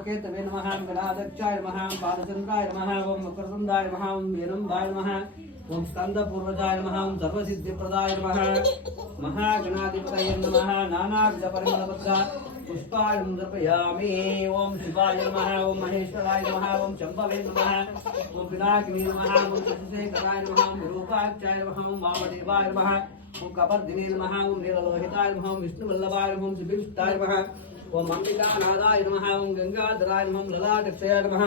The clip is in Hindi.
धूमकेतवे नमः गणाध्यक्षाय नमः बालचन्द्राय नमः ओम मकरतुण्डाय नमः ओम वीरम्बाय नमः ओम स्कंदपूर्वजाय नमः ओम सर्वसिद्धिप्रदाय नमः महागणाधिपतये नमः नानाविधपरिमलपत्र पुष्पाणं दर्पयामि ओम शिवाय नमः ओम महेश्वराय नमः ओम शंभवे नमः ओम पिनाकिनी नमः ओम शशिशेखराय नमः ओम विरूपाक्षाय नमः ओम वामदेवाय नमः ओम कपर्दिने नमः ओम नीललोहिताय नमः ओम विष्णुवल्लभाय नमः ओम शिविष्टाय नमः ओम अंबिकानादाय नमः ओम गंगाधराय नमः ओम ललाटक्षयाय नमः